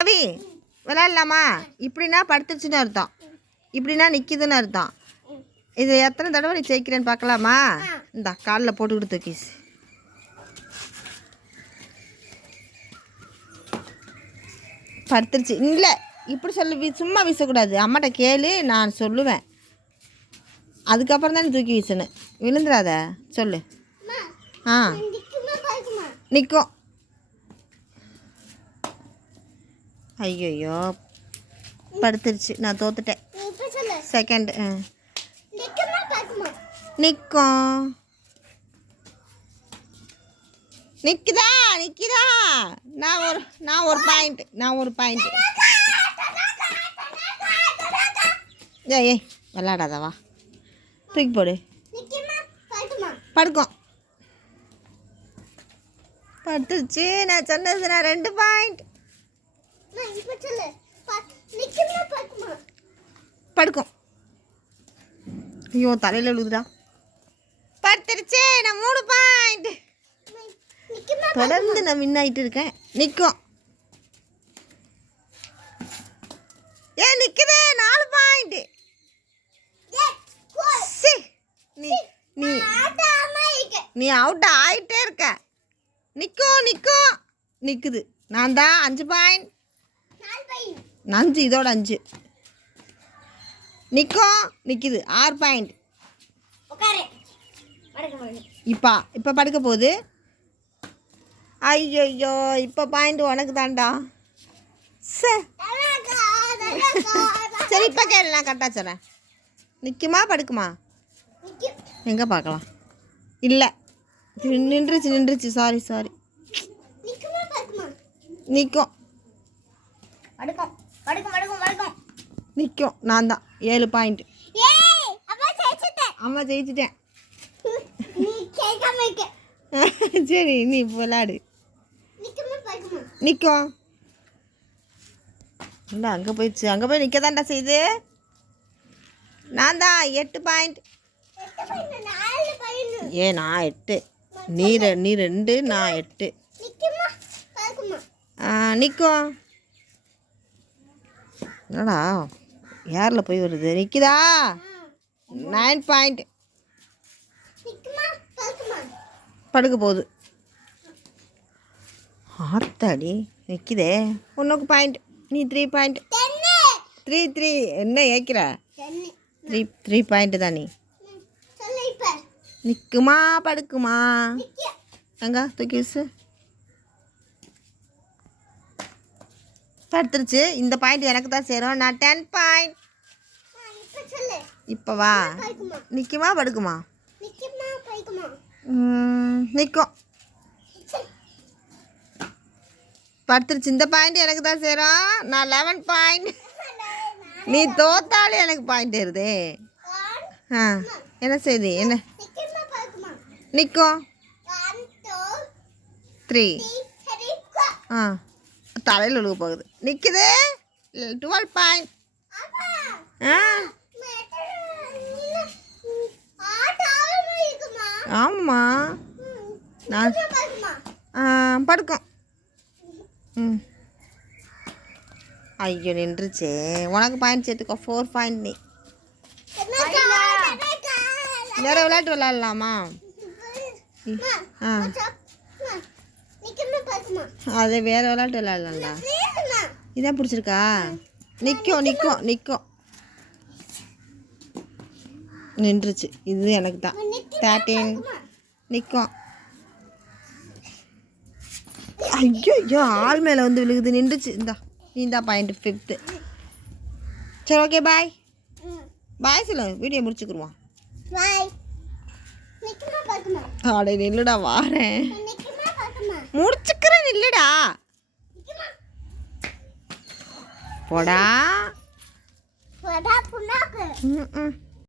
ரவி விளையாடலாமா? இப்படின்னா படுத்துருச்சுன்னு அர்த்தம், இப்படின்னா நிற்கிதுன்னு அர்த்தம். இது எத்தனை தடவை நீ ஜெயிக்கிறேன்னு பார்க்கலாமா? இந்தா காலில் போட்டுக்கிட்டு தூக்கிஸ். படுத்துருச்சு. இல்லை இப்படி சொல்லி சும்மா வீசக்கூடாது. அம்மாட்ட கேளு, நான் சொல்லுவேன். அதுக்கப்புறம் தான் தூக்கி வீசணும். விழுந்துடாத சொல்லு. ஆ நிற்கும். ஐயோ படுத்துருச்சு, நான் தோத்துட்டேன். செகண்ட் நிற்கும். நிற்குதா நிற்குதா? நான் ஒரு பாயிண்ட். ஏய் விளாடாதவா, தூக்கி போடு. படுக்கும். படுத்துருச்சு. நான் சொன்னது நான் 2 பாயிண்ட். படுக்கும். ஐயோ தலையில் விழுதுடா. படுத்துருச்சு. நான் 3 பாயிண்ட். தொடர்ந்து நான் வின் ஆகிட்டு இருக்கேன். நிற்கும். ஏன் நிற்குது? 4 பாயிண்ட். நீ அவுட் ஆகிட்டே இருக்க. நிற்குது. நான் தான் 5 பாயிண்ட். 5 இதோட 5 நிற்குது. 6 பாயிண்ட். இப்போ படுக்க போகுது. ஐயோ இப்போ பாயிண்ட் உனக்கு தான்டா. சரி இப்போ கேளு, நான் கரெக்டாக சொல்கிறேன். நிற்குமா படுக்குமா? எங்கே பார்க்கலாம்? இல்லை நின்றுச்சு. சாரி நிற்கும். நிற்கும். நான் தான் 7 பாயிண்ட். அம்மா ஜெயிச்சிட்டேன். சரி நீ விளையாடு. நிற்கும். இல்லை அங்கே போய் நிற்க தான்டா செய்யுது. நான் தான் 8 பாயிண்ட். நான் 8. நீ 2, நான் 8. நிற்கும். என்னடா யாரில் போய் வருது? நிற்குதா? 9 பாயிண்ட். படுக்க போகுது. ஆத்தாடி நிற்குதே. உனக்கு பாயிண்ட். நீ 3 பாயிண்ட். 3 என்ன ஏற்கிற? 3 பாயிண்ட் தான். நீ நிற்குமா படுக்குமா? எங்க தூக்கி வீசு. படுத்துருச்சு. இந்த பாயிண்ட் எனக்கு தான் சேரும். நான் 10 பாயிண்ட். இப்போ வா. நிற்குமா படுக்குமா? நிற்கும். படுத்துருச்சு. இந்த பாயிண்ட் எனக்கு தான் சேரும். நான் 11 பாயிண்ட். நீ தோத்தாலும் எனக்கு பாயிண்ட் ஏறுதே. என்ன செய்தி? என்ன நிற்கும்? 3 தலையில் விழுக போகுது. நிற்குது. 12 பாயிண்ட். ஆமாம் நான் படுக்கும். ஐயோ நின்றுச்சே. உனக்கு பாயிண்ட் சேர்த்துக்கோ. 4 பாயிண்ட். நீ வேறு விளையாட்டு விளையாடலாமா? அது வேறு விளையாட்டு விளையாடலாம்டா. இதான் பிடிச்சிருக்கா? நிற்கும். நின்றுச்சு. இது எனக்கு தான் 13. நிற்கும். ஐயோ ஆள் மேலே வந்து விழுகுது. நின்றுச்சு. நீ தான் பாயிண்ட் 5th. சரி ஓகே பாய் சொல்லு. வீடியோ முடிச்சுக்குருவான். அடே நில்லுடா, வாரேன். முடிச்சுக்கிறேன் நில்லுடா. போடா.